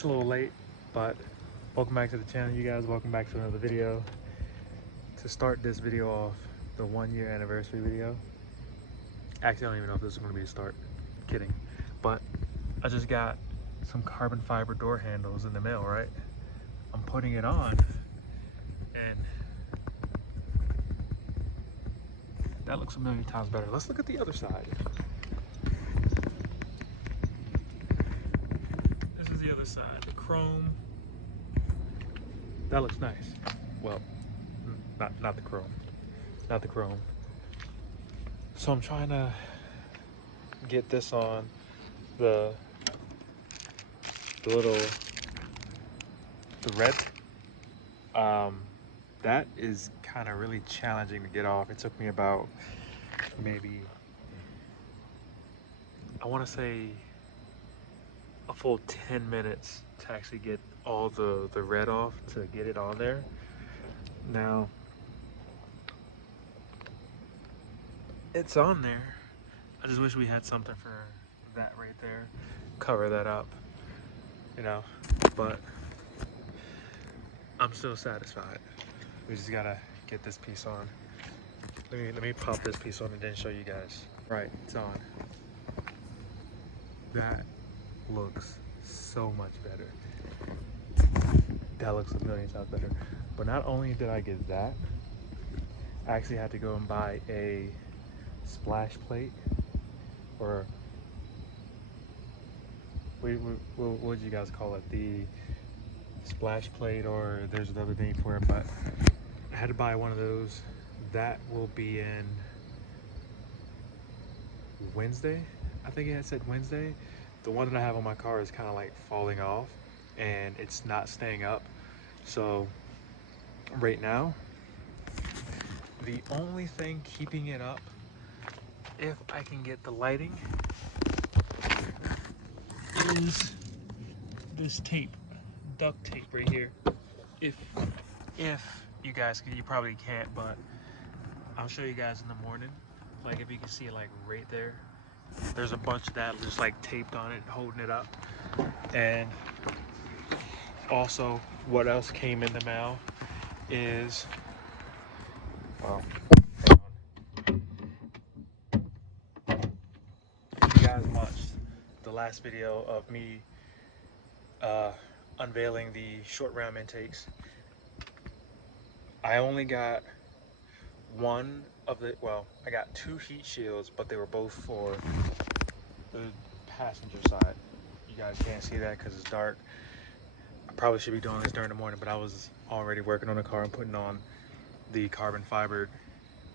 It's a little late, but welcome back to the channel, you guys. Welcome back to another video. To start this video off, the 1 year anniversary video. Actually, I don't even know if this is going to be a start. Kidding. But I just got some carbon fiber door handles in the mail, right? I'm putting it on, and that looks a million times better. Let's look at the other side. This is the other side, the chrome. That looks nice. Well, not the chrome, not the chrome. So I'm trying to get this on the red. That is kind of really challenging to get off. It took me about maybe, I want to say, a full 10 minutes to actually get all the red off, to get it on there. Now it's on there. I just wish we had something for that right there, cover that up, you know, but I'm still satisfied. We just gotta get this piece on. Let me pop this piece on and then show you guys. Right, it's on. That looks so much better. That looks a million times better. But not only did I get that, I actually had to go and buy a splash plate, or what would you guys call it? The splash plate, or there's another name for it, but I had to buy one of those. That will be in Wednesday. I think it had said Wednesday. The one that I have on my car is kind of like falling off and it's not staying up. So right now, the only thing keeping it up, if I can get the lighting, is this tape, duct tape right here. If you guys can, you probably can't, but I'll show you guys in the morning. Like if you can see it, like right there, there's a bunch of that just like taped on it, holding it up. And also, what else came in the mail is, well, if you guys watched the last video of me unveiling the short ram intakes, I only got one of the, well, I got 2 heat shields, but they were both for the passenger side. You guys can't see that because it's dark. I probably should be doing this during the morning, but I was already working on the car and putting on the carbon fiber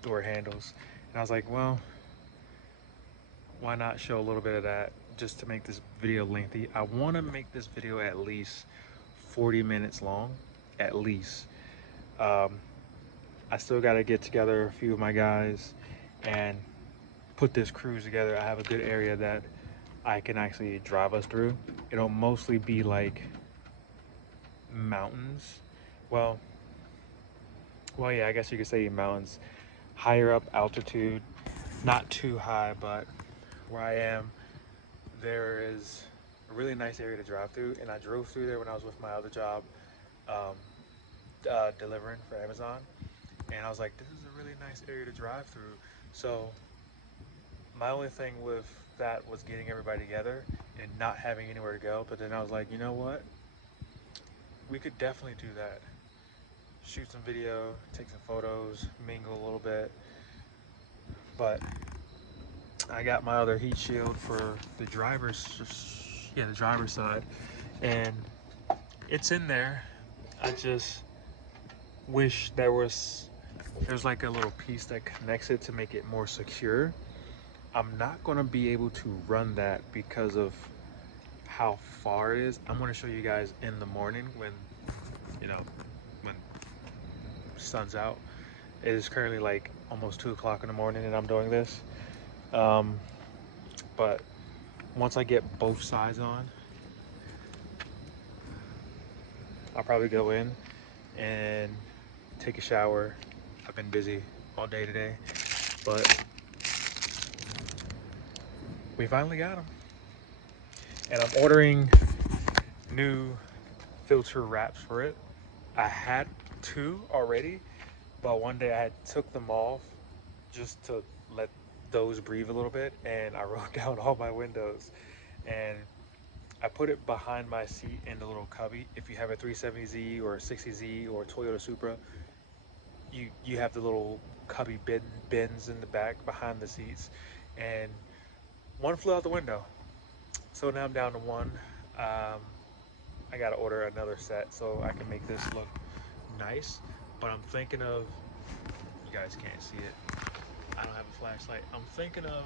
door handles. And I was like, well, why not show a little bit of that just to make this video lengthy. I want to make this video at least 40 minutes long, at least. I still got to get together a few of my guys and put this cruise together. I have a good area that I can actually drive us through. It'll mostly be like mountains. Well, yeah, I guess you could say mountains. Higher up altitude, not too high, but where I am, there is a really nice area to drive through, and I drove through there when I was with my other job, delivering for Amazon, and I was like, this is a really nice area to drive through. So my only thing with that was getting everybody together and not having anywhere to go. But then I was like, you know what, we could definitely do that. Shoot some video, take some photos, mingle a little bit. But I got my other heat shield for the driver's side, and it's in there. I just wish there's like a little piece that connects it to make it more secure. I'm not going to be able to run that because of how far it is. I'm going to show you guys in the morning when, you know, when sun's out. It is currently like almost 2 o'clock in the morning and I'm doing this. But once I get both sides on, I'll probably go in and take a shower. I've been busy all day today, but we finally got them. And I'm ordering new filter wraps for it. I had two already, but one day I took them off just to let those breathe a little bit, and I wrote down all my windows, and I put it behind my seat in the little cubby. If you have a 370Z or a 60Z or a Toyota Supra, you have the little cubby bins in the back behind the seats, and one flew out the window. So now I'm down to one. I gotta order another set so I can make this look nice. But I'm thinking of, you guys can't see it, I don't have a flashlight. I'm thinking of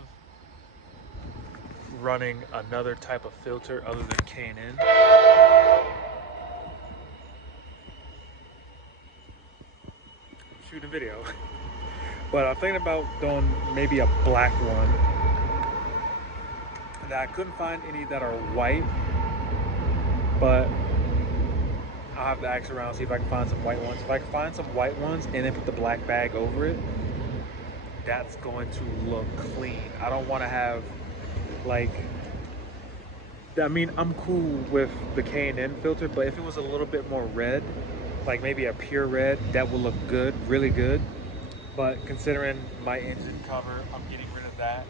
running another type of filter other than K&N. Shoot a video. But I'm thinking about doing maybe a black one. That I couldn't find any that are white, but I'll have to ask around, see if I can find some white ones. If I can find some white ones and then put the black bag over it, that's going to look clean. I don't want to have like, I mean, I'm cool with the K&N filter, but if it was a little bit more red, like maybe a pure red, that would look good, really good. But considering my engine cover, I'm getting rid of that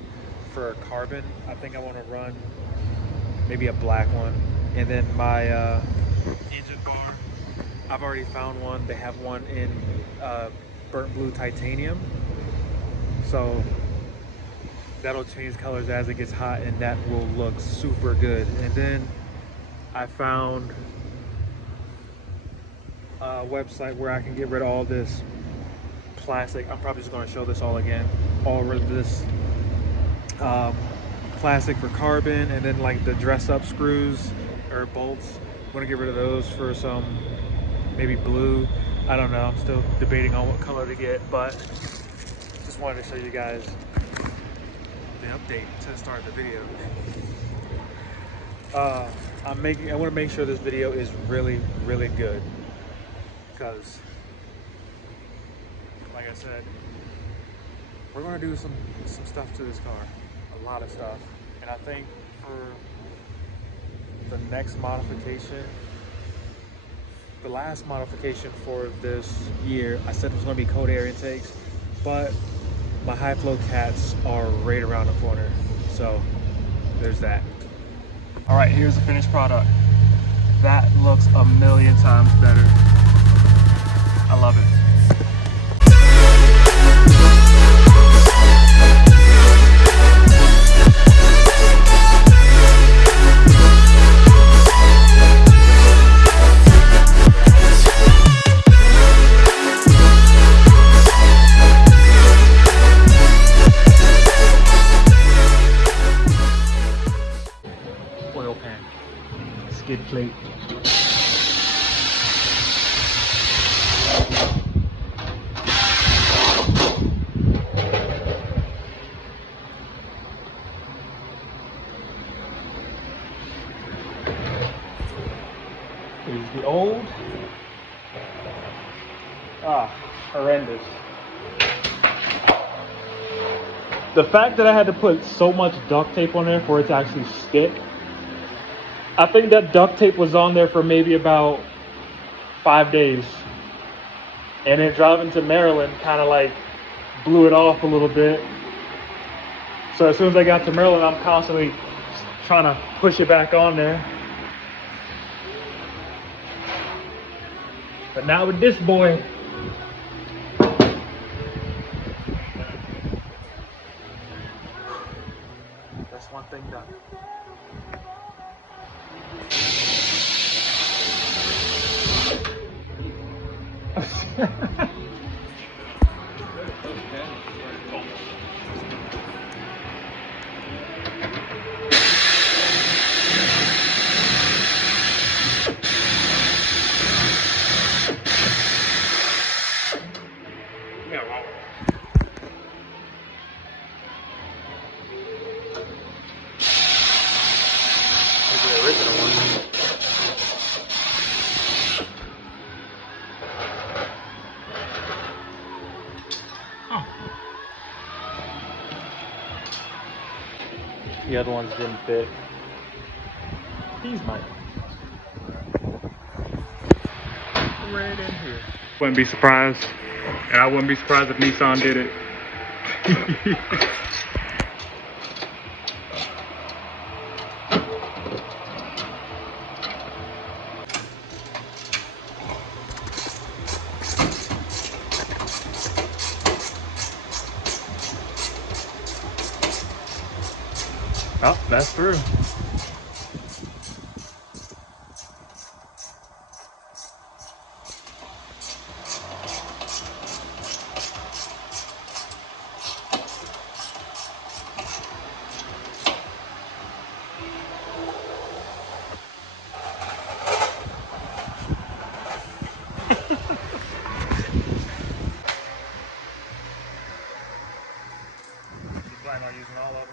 for carbon. I think I want to run maybe a black one. And then my engine bar, I've already found one. They have one in burnt blue titanium. So that'll change colors as it gets hot, and that will look super good. And then I found a website where I can get rid of all this plastic. I'm probably just going to show this all again. All of this plastic for carbon, and then like the dress up screws or bolts. I'm going to get rid of those for some maybe blue. I don't know. I'm still debating on what color to get, but just wanted to show you guys the update to start the video. I want to make sure this video is really, really good, because like I said, we're going to do some stuff to this car, a lot of stuff. And I think for the next modification, the last modification for this year, I said it was going to be cold air intakes, but my high flow cats are right around the corner, so there's that. All right, here's the finished product. That looks a million times better. I love it. Oil pan, skid plate. Here's the old. Horrendous. The fact that I had to put so much duct tape on there for it to actually stick. I think that duct tape was on there for maybe about 5 days. And then driving to Maryland kind of like blew it off a little bit. So as soon as I got to Maryland, I'm constantly trying to push it back on there. But now with this boy, that's one thing done. The original one. Oh. The other ones didn't fit. These might. right in here. Wouldn't be surprised, and I wouldn't be surprised if Nissan did it. Oh, that's through. You plan on using all of them?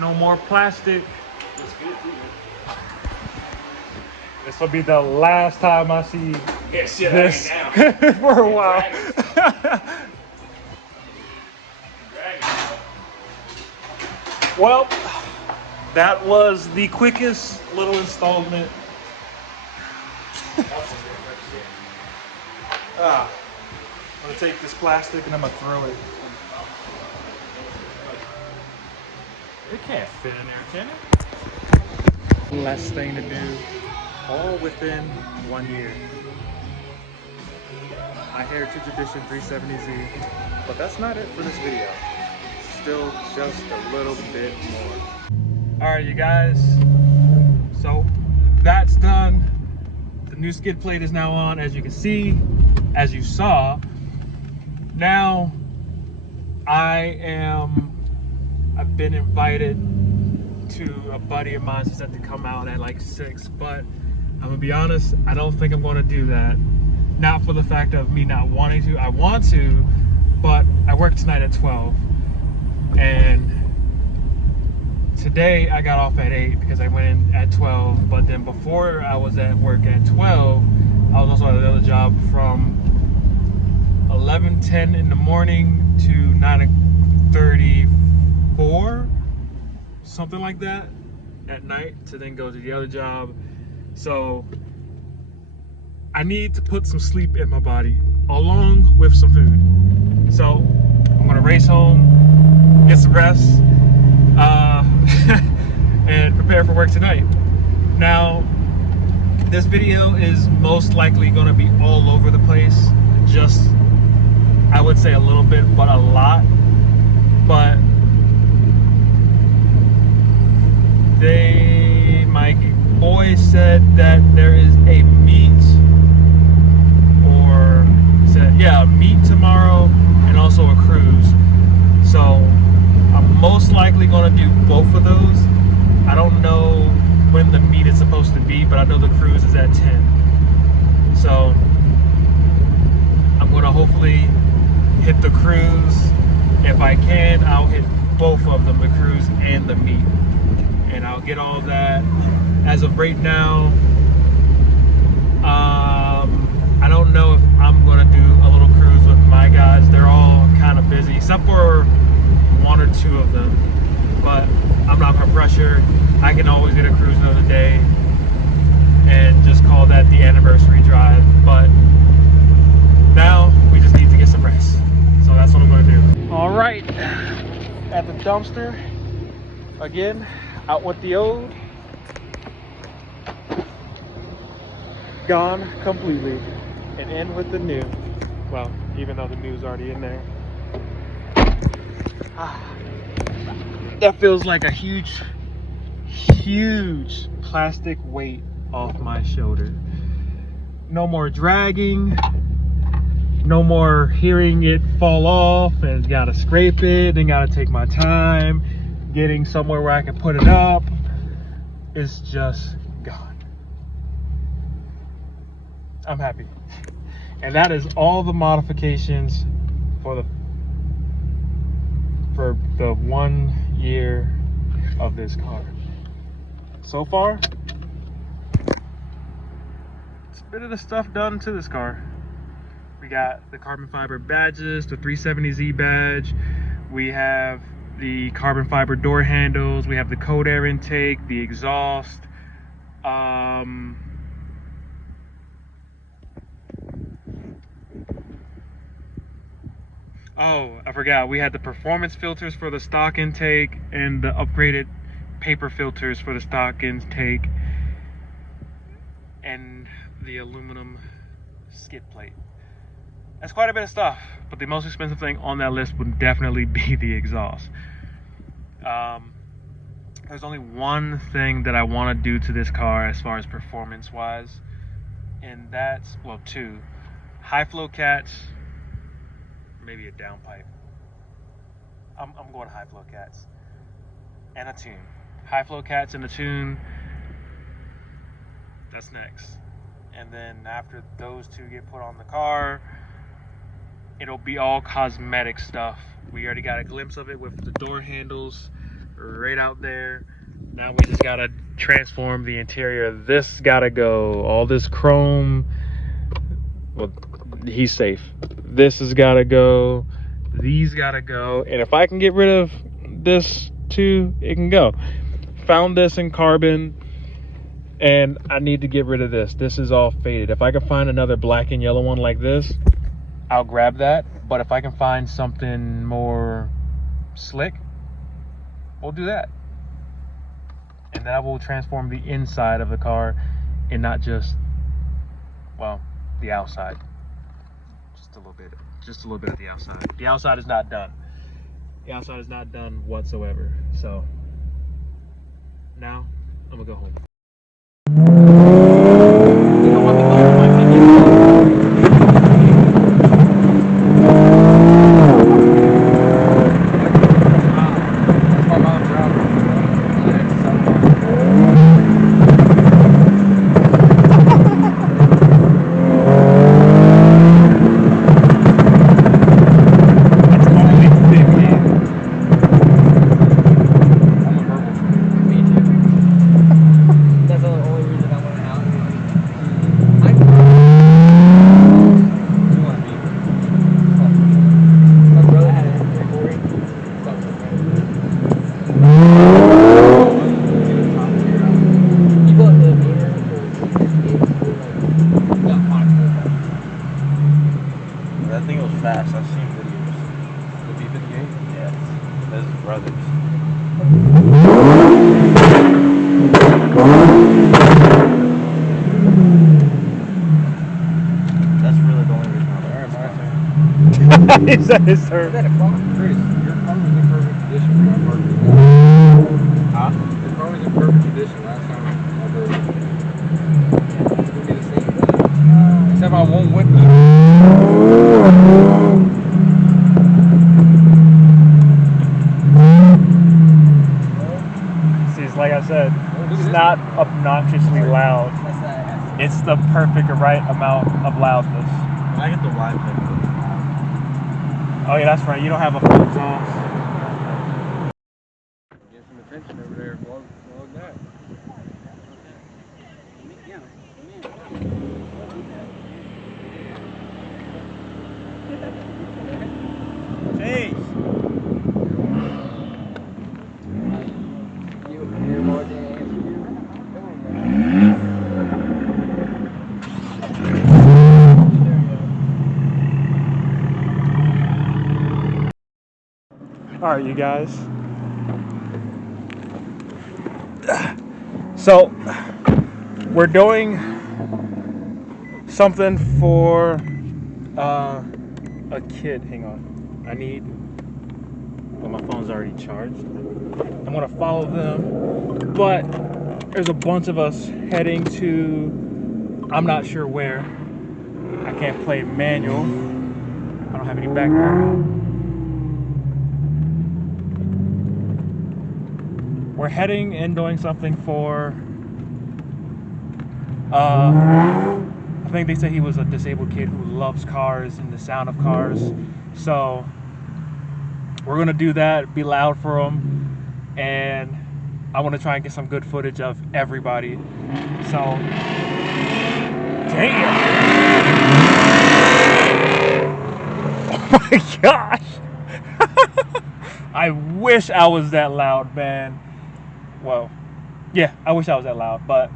No more plastic. This will be the last time I see this for a while. Well, that was the quickest little installment. I'm gonna take this plastic and I'm gonna throw it. It can't fit in there, can it? Last thing to do, all within 1 year. My Heritage Edition 370Z, but that's not it for this video. Still just a little bit more. All right, you guys, so that's done. The new skid plate is now on, as you can see, as you saw. Now I've been invited to a buddy of mine said to come out at like 6, but I'm gonna be honest, I don't think I'm gonna do that. Not for the fact of me not wanting to. I want to, but I work tonight at 12. And today I got off at 8 because I went in at 12. But then before I was at work at 12, I was also at another job from 11:10 in the morning to 9:34, something like that, at night, to then go to the other job. So I need to put some sleep in my body along with some food. So I'm gonna race home, get some rest, and prepare for work tonight. Now, this video is most likely gonna be all over the place. Just, I would say a little bit, but a lot. But my boy said that there is a meet, or said, yeah, a meet tomorrow and also a cruise. So I'm most likely gonna do both of those. I don't know when the meet is supposed to be, but I know the cruise is at 10. So I'm gonna hopefully hit the cruise. If I can, I'll hit both of them, the cruise and the meet. And I'll get all that. As of right now, I don't know if I'm gonna do a little cruise with my guys. They're all kind of busy, except for 1 or 2 of them. But I'm not gonna pressure. I can always get a cruise another day and just call that the anniversary drive. But now we just need to get some rest. So that's what I'm gonna do. All right, at the dumpster again, out with the old, gone completely, and in with the new. Well, even though the new's already in there. That feels like a huge plastic weight off my shoulder. No more dragging, no more hearing it fall off and gotta scrape it and gotta take my time getting somewhere where I can put it up. It's just gone. I'm happy. And that is all the modifications for the 1 year of this car. So far, it's a bit of the stuff done to this car. We We got the carbon fiber badges, the 370Z badge. We have the carbon fiber door handles. We have the cold air intake, the exhaust. Oh, I forgot. We had the performance filters for the stock intake and the upgraded paper filters for the stock intake, and the aluminum skid plate. That's quite a bit of stuff, but the most expensive thing on that list would definitely be the exhaust. There's only one thing that I want to do to this car as far as performance wise, and that's, well, two. High flow cats, maybe a downpipe. I'm going high flow cats and a tune. High flow cats and a tune, that's next. And then after those two get put on the car, it'll be all cosmetic stuff. We already got a glimpse of it with the door handles right out there. Now we just gotta transform the interior. This gotta go. All this chrome, well, he's safe. This has gotta go. These gotta go. And if I can get rid of this too, it can go. Found this in carbon, and I need to get rid of this. This is all faded. If I can find another black and yellow one like this, I'll grab that. But if I can find something more slick, we'll do that. And that will transform the inside of the car and not just, well, the outside. Just a little bit of the outside. The outside is not done. The outside is not done whatsoever. So now I'm gonna go home. You know what the fuck my That thing was fast. I've seen videos. The B58? Yeah. That's his brother's. That's really the only reason I'm there. Is that his turn? Chris, your car was in perfect condition for that work. Huh? The car was in perfect condition last time I drove it. It's gonna be the same thing. Except I won't whip it. Like I said, it's not obnoxiously loud. It's the perfect right amount of loudness. I get the wide thing. Oh yeah, that's right. You don't have a full exhaust. Get some attention over there. Vlog that. Jeez. All right, you guys. So we're doing something for a kid. Hang on. Well, my phone's already charged. I'm gonna follow them, but there's a bunch of us heading to, I'm not sure where. I can't play manual. I don't have any background. We're heading and doing something for, I think they said he was a disabled kid who loves cars and the sound of cars. So we're gonna do that, be loud for him, and I want to try and get some good footage of everybody. So, damn. my gosh. I wish I was that loud, man. Well, yeah, I wish I was that loud, but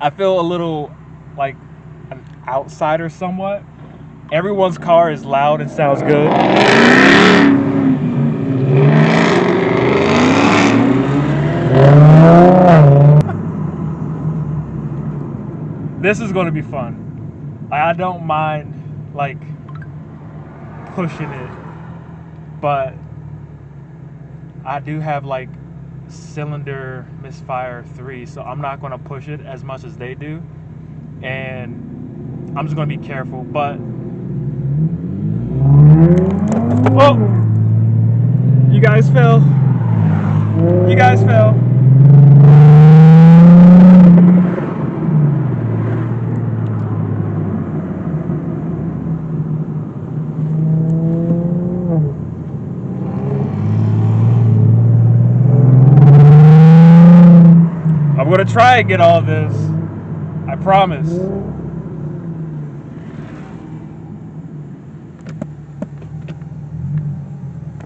I feel a little like an outsider somewhat. Everyone's car is loud and sounds good. This is going to be fun. I don't mind like pushing it, but I do have like cylinder misfire 3, so I'm not going to push it as much as they do, and I'm just going to be careful. But oh, you guys fell. You guys fell. I'm gonna try and get all this. I promise.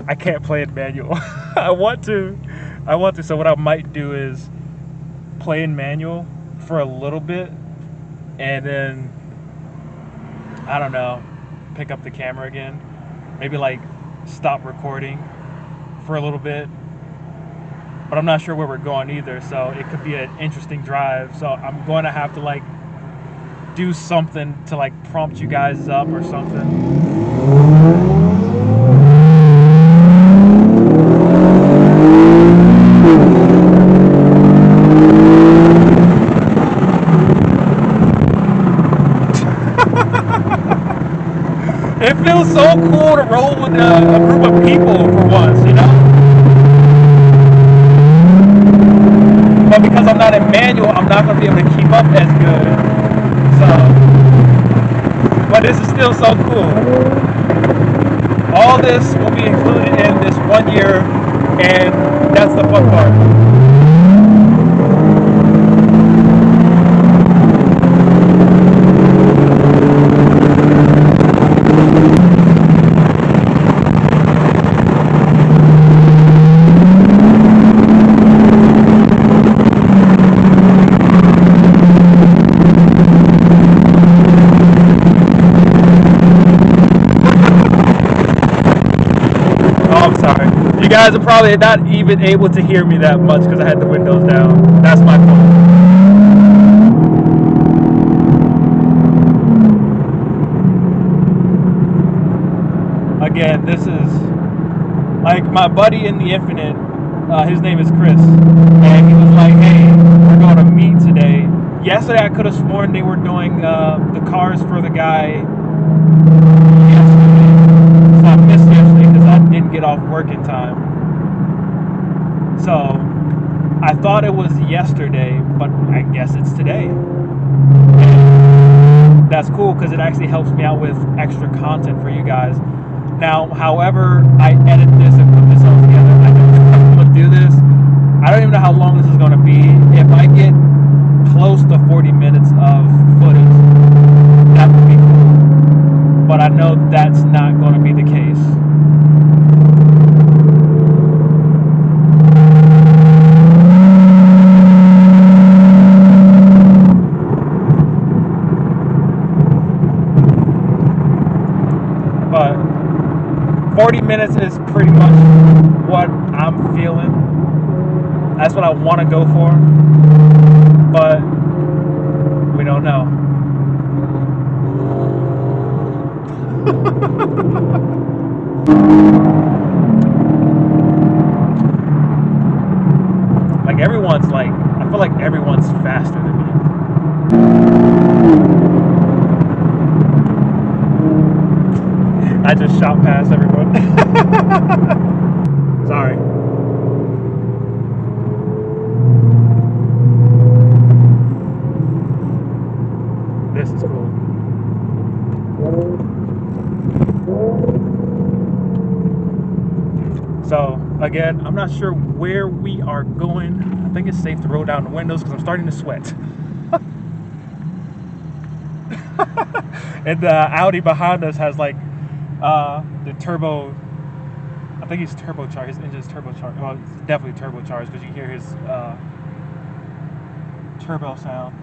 I can't play in manual. I want to. So what I might do is play in manual for a little bit, and then I don't know, pick up the camera again. Maybe like stop recording for a little bit. But I'm not sure where we're going either, so it could be an interesting drive. So I'm going to have to like do something to like prompt you guys up or something. It feels so cool to roll with a group of people for once, you know? But because I'm not in manual, I'm not going to be able to keep up as good. So, but this is still so cool. All this will be included in this 1 year, and that's the fun part. You guys are probably not even able to hear me that much because I had the windows down. That's my fault. Again, this is like my buddy in the Infinite. His name is Chris, and he was like, "Hey, we're going to meet today." Yesterday, I could have sworn they were doing the cars for the guy yesterday, so I missed yesterday because I didn't get off work in time. So I thought it was yesterday, but I guess it's today. And that's cool because it actually helps me out with extra content for you guys. Now, however I edit this and put this all together, I don't know if I'm going to do this. I don't even know how long this is going to be. If I get close to 40 minutes of footage, that would be cool. But I know that's not going to be the case. But 40 minutes is pretty much what I'm feeling. That's what I want to go for. But we don't know. Like everyone's like, I feel like everyone's faster than me. I just shot past everyone. Sorry. This is cool. So, again, I'm not sure where we are going. I think it's safe to roll down the windows because I'm starting to sweat. And the Audi behind us has like the turbo. I think he's turbocharged. His engine's turbocharged. Well, it's definitely turbocharged because you can hear his turbo sound.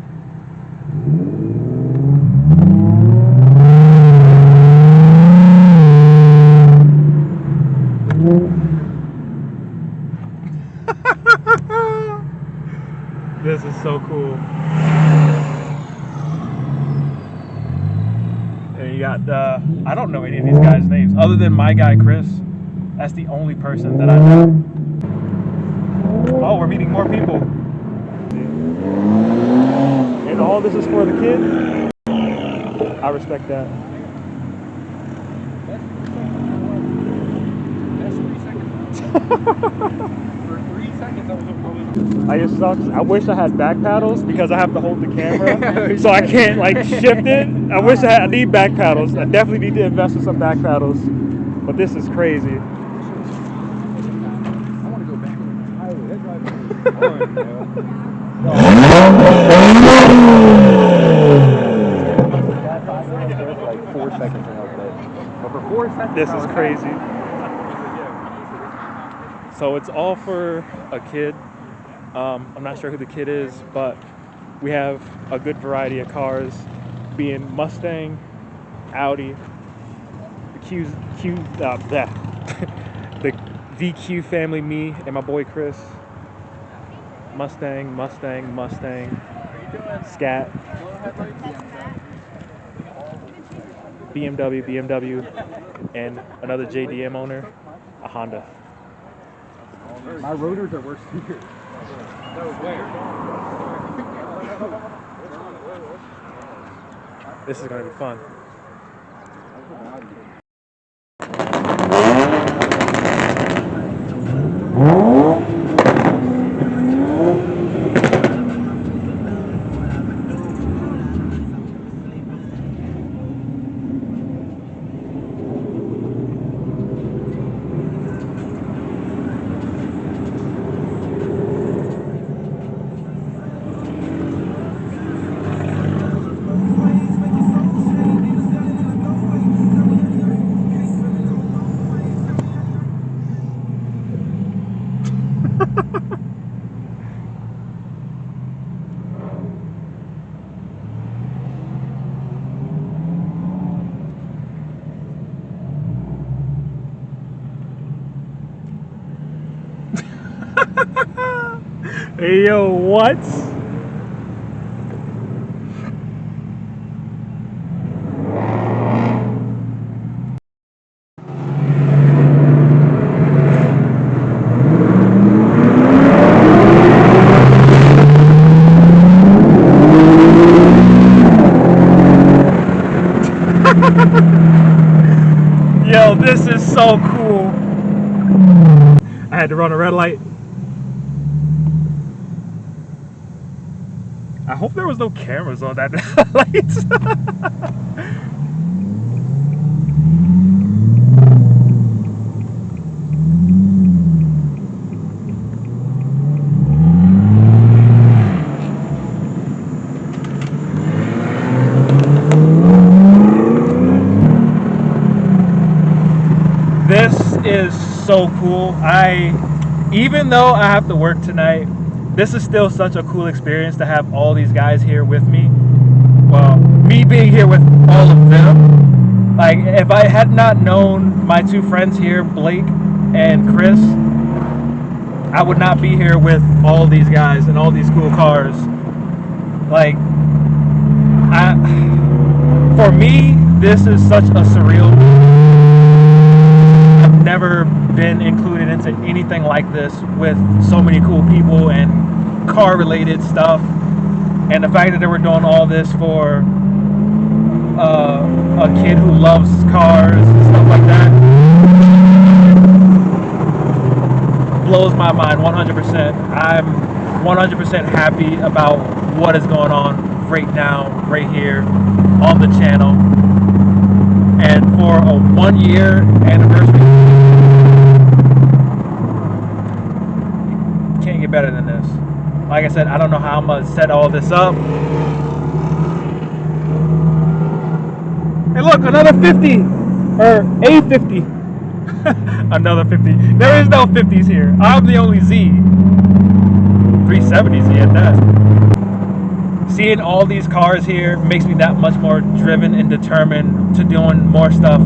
This is so cool. And you got, I don't know any of these guys' names other than my guy Chris. That's the only person that I know. Oh, we're meeting more people. And all this is for the kids? I respect that. That's 3 seconds. For 3 seconds, I was It sucks. I wish I had back paddles because I have to hold the camera, so I can't like shift it. I need back paddles. I definitely need to invest in some back paddles. But this is crazy. I want to go back on the highway. That drive like 4 seconds in LA. But for 4 seconds, This is crazy. So it's all for a kid. I'm not sure who the kid is, but we have a good variety of cars, being Mustang, Audi, the the VQ family, me and my boy Chris. Mustang, Scat, BMW, and another JDM owner, a Honda. My rotors are worse than yours. This is going to be fun. Hey, yo, what? Yo, this is so cool. I had to run a red light. I hope there was no cameras on that light. This is so cool. Even though I have to work tonight, this is still such a cool experience to have all these guys here with me. Well, me being here with all of them. Like, if I had not known my two friends here, Blake and Chris, I would not be here with all these guys and all these cool cars. Like, for me, this is such a surreal. I've never been included into anything like this with so many cool people and car related stuff, and the fact that they were doing all this for a kid who loves cars and stuff like that blows my mind 100%. I'm 100% happy about what is going on right now, right here on the channel. And for a 1-year anniversary, can't get better than this. Like I said, I don't know how I'm gonna set all this up. Hey, look, another 50. Or a 50. Another 50. There is no 50s here. I'm the only Z. 370 Z at that. Seeing all these cars here makes me that much more driven and determined to doing more stuff.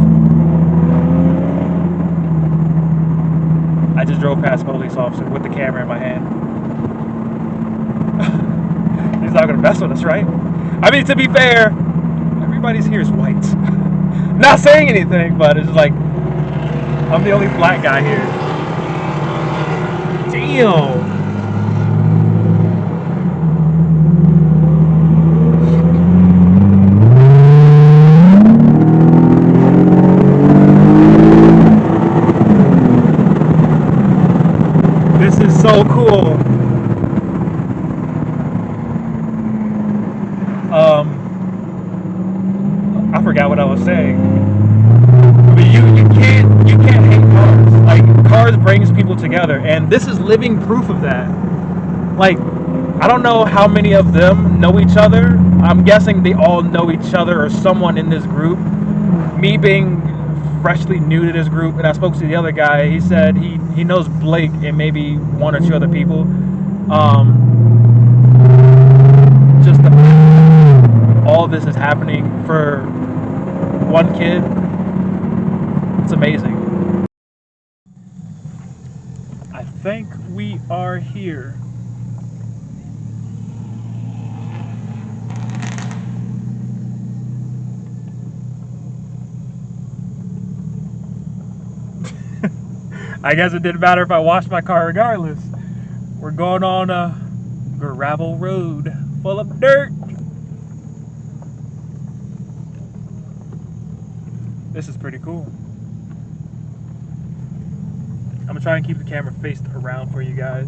I just drove past a police officer with the camera in my hand. He's not gonna mess with us, right? I mean, to be fair, everybody's here is white. Not saying anything, but it's like I'm the only black guy here. Damn. This is so cool. I forgot what I was saying. But you can't hate cars. Like, cars brings people together, and this is living proof of that. Like, I don't know how many of them know each other. I'm guessing they all know each other or someone in this group. Me being freshly new to this group, and I spoke to the other guy, he said he knows Blake and maybe one or two other people. Just all this is happening for one kid. It's amazing. I think we are here. I guess it didn't matter if I washed my car regardless. We're going on a gravel road full of dirt. This is pretty cool. I'm gonna try and keep the camera faced around for you guys.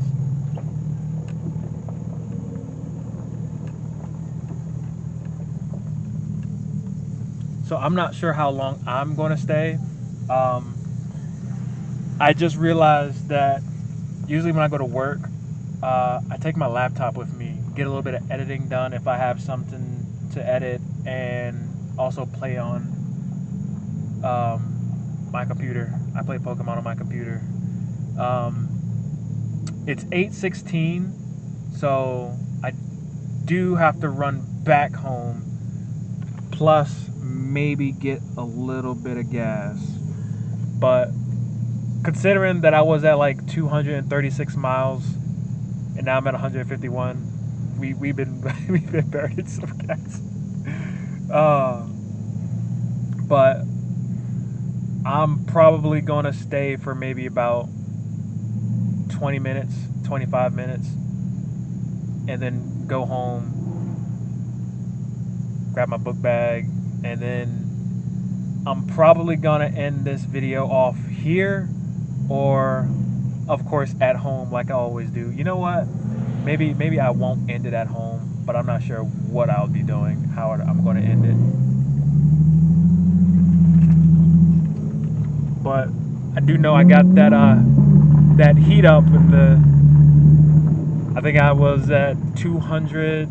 So I'm not sure how long I'm gonna stay. I just realized that usually when I go to work, I take my laptop with me, get a little bit of editing done if I have something to edit, and also play on my computer. I play Pokemon on my computer. It's 8:16, so I do have to run back home, plus maybe get a little bit of gas. But considering that I was at like 236 miles and now I'm at 151, we've been we've been burning some gas. But I'm probably gonna stay for maybe about 20 minutes, 25 minutes, and then go home, grab my book bag, and then I'm probably gonna end this video off here, or of course at home like I always do. You know what? Maybe I won't end it at home, but I'm not sure what I'll be doing, how I'm gonna end it. But I do know I got that heat up in the, I think I was at 200.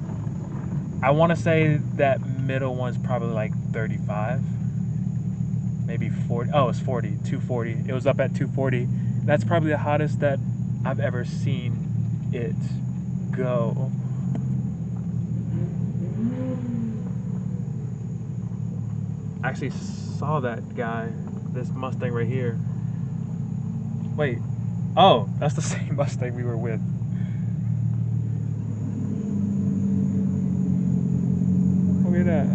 I want to say that middle one's probably like 35, maybe 40. Oh, it's 40, 240. It was up at 240. That's probably the hottest that I've ever seen it go. I actually saw that guy, this Mustang right here. Wait, oh, that's the same Mustang we were with. Look at that.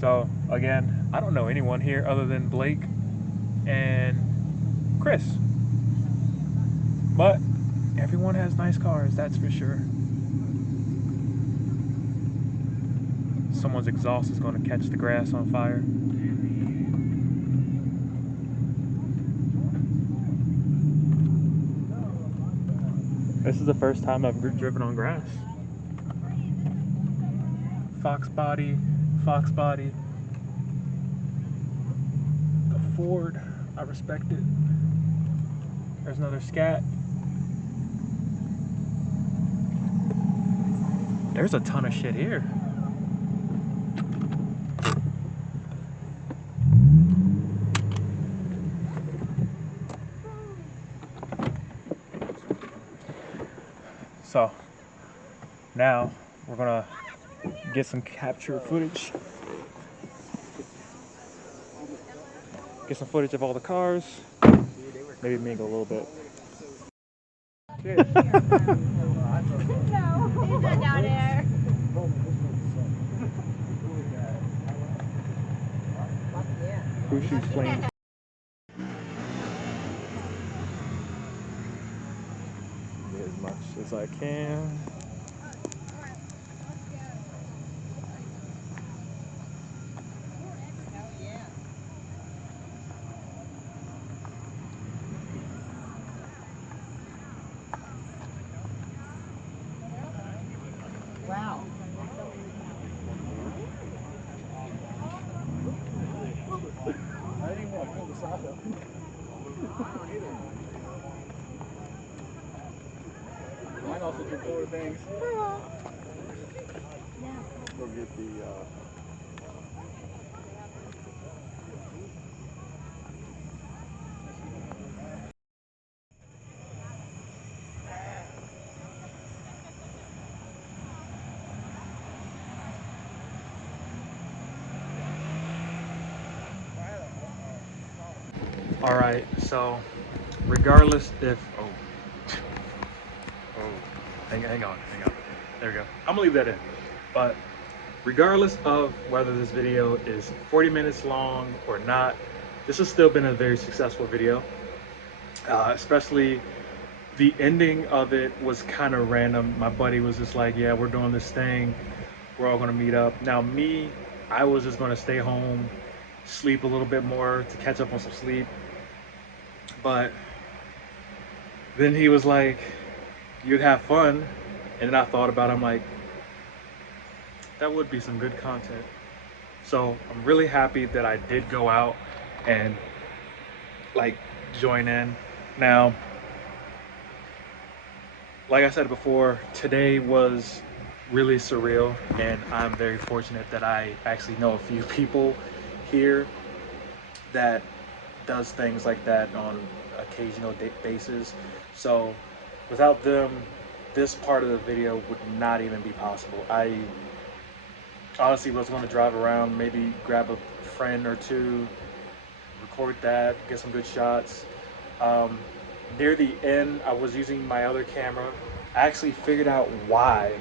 So again, I don't know anyone here other than Blake and Chris. But everyone has nice cars, that's for sure. Someone's exhaust is going to catch the grass on fire. This is the first time I've driven on grass. Fox body, Fox body. The Ford, I respect it. There's another scat. There's a ton of shit here. So now we're gonna get some capture footage. Get some footage of all the cars. Maybe mingle a little bit. No, he's not down there. Who shoots flames? As much as I can. Wow. I didn't want to pull the sock up. Mine also do cooler things. Go get the All right, so regardless if hang on. There we go. I'm gonna leave that in. But regardless of whether this video is 40 minutes long or not, this has still been a very successful video. Especially the ending of it was kind of random. My buddy was just like, yeah, we're doing this thing. We're all gonna meet up. Now me, I was just gonna stay home, sleep a little bit more to catch up on some sleep. But then he was like, you'd have fun. And then I thought about it, I'm like, that would be some good content. So I'm really happy that I did go out and like join in. Now, like I said before, today was really surreal, and I'm very fortunate that I actually know a few people here that does things like that on occasional basis. So without them, this part of the video would not even be possible. I honestly was going to drive around, maybe grab a friend or two, record that, get some good shots. Near the end, I was using my other camera. I actually figured out why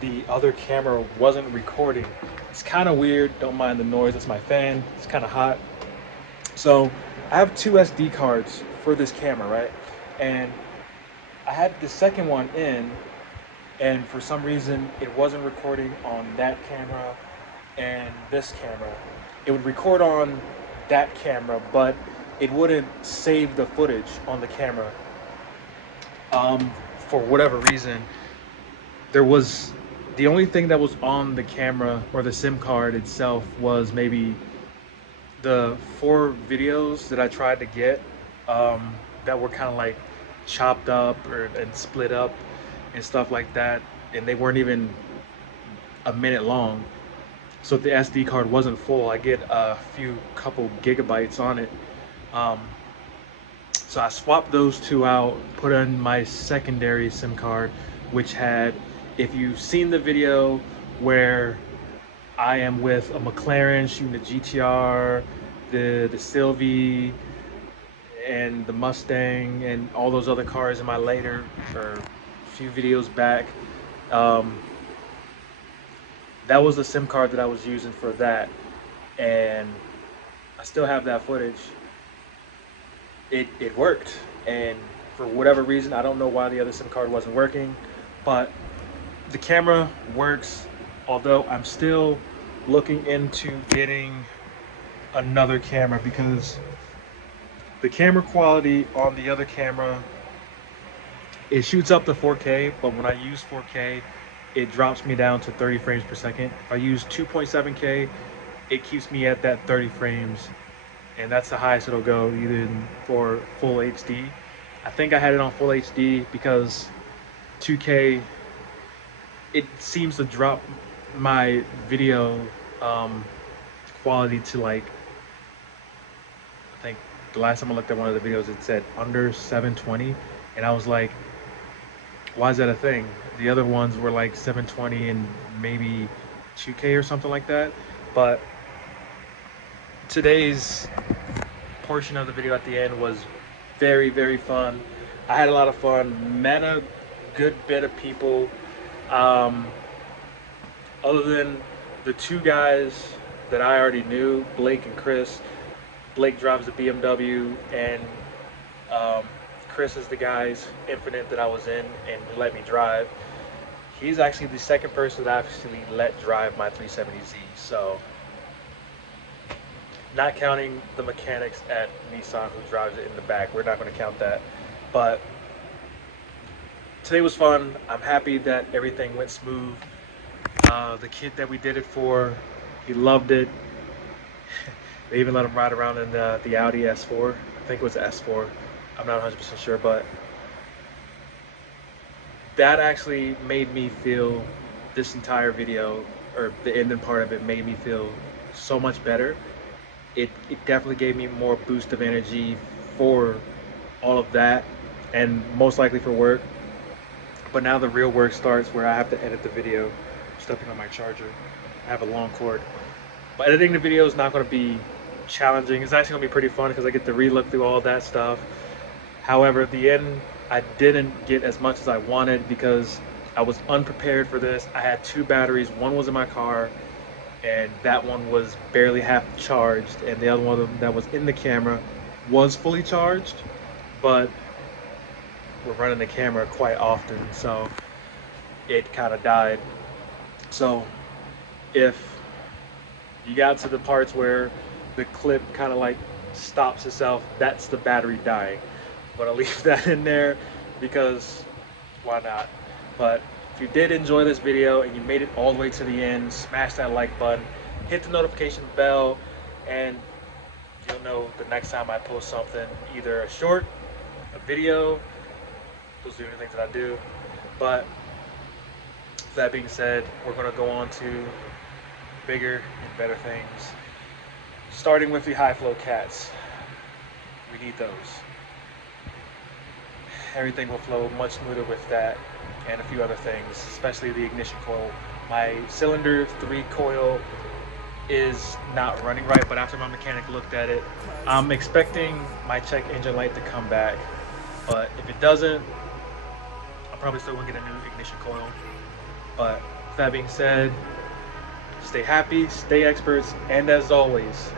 the other camera wasn't recording. It's kind of weird, don't mind the noise, it's my fan, it's kind of hot. So I have two SD cards for this camera, right? And I had the second one in, and for some reason it wasn't recording on that camera and this camera. It would record on that camera, but it wouldn't save the footage on the camera. For whatever reason, there was the only thing that was on the camera or the SIM card itself was maybe the 4 videos that I tried to get that were kind of like chopped up and split up and stuff like that, and they weren't even a minute long. So if the SD card wasn't full, I get a couple gigabytes on it. So I swapped those 2 out, put in my secondary SIM card, which had, if you've seen the video where I am with a McLaren shooting the GTR, the Sylvie, and the Mustang, and all those other cars in my later, or a few videos back, that was the SIM card that I was using for that, and I still have that footage. It worked, and for whatever reason, I don't know why the other SIM card wasn't working, but the camera works, although I'm still looking into getting another camera because the camera quality on the other camera, it shoots up to 4K, but when I use 4K, it drops me down to 30 frames per second. If I use 2.7K, it keeps me at that 30 frames, and that's the highest it'll go, even for full HD. I think I had it on full HD because 2K, it seems to drop my video quality to like, I think the last time I looked at one of the videos it said under 720, and I was like, why is that a thing? The other ones were like 720 and maybe 2K or something like that. But today's portion of the video at the end was very, very fun. I had a lot of fun, met a good bit of people. Other than the two guys that I already knew, Blake and Chris. Blake drives the BMW, and Chris is the guy's Infinite that I was in and let me drive. He's actually the second person that I've actually let drive my 370Z. So, not counting the mechanics at Nissan who drives it in the back, we're not going to count that. But today was fun. I'm happy that everything went smooth. The kid that we did it for, he loved it. They even let him ride around in the Audi S4. I think it was the S4. I'm not 100% sure, but that actually made me feel, this entire video, or the ending part of it, made me feel so much better. It definitely gave me more boost of energy for all of that, and most likely for work. But now the real work starts, where I have to edit the video. I'm stepping on my charger. I have a long cord. But editing the video is not going to be challenging. It's actually going to be pretty fun because I get to re-look through all that stuff. However, at the end, I didn't get as much as I wanted because I was unprepared for this. I had two batteries. One was in my car, and that one was barely half charged, and the other one that was in the camera was fully charged, but we're running the camera quite often, so it kind of died. So if you got to the parts where the clip kind of like stops itself, that's the battery dying. But I'll leave that in there because why not? But if you did enjoy this video and you made it all the way to the end, smash that like button, hit the notification bell, and you'll know the next time I post something, either a short, a video. Those are the only things that I do. But that being said, we're going to go on to bigger and better things, starting with the high flow cats. We need those. Everything will flow much smoother with that, and a few other things, especially the ignition coil. My cylinder 3 coil is not running right, but after my mechanic looked at it, I'm expecting my check engine light to come back. But if it doesn't, I'm probably still gonna get a new ignition coil. But with that being said, stay happy, stay experts, and as always,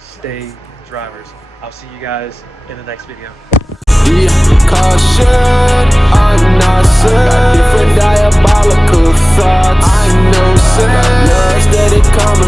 stay drivers. I'll see you guys in the next video. Caution, unnecessary. I got different diabolical thoughts. I know, sense that it comes.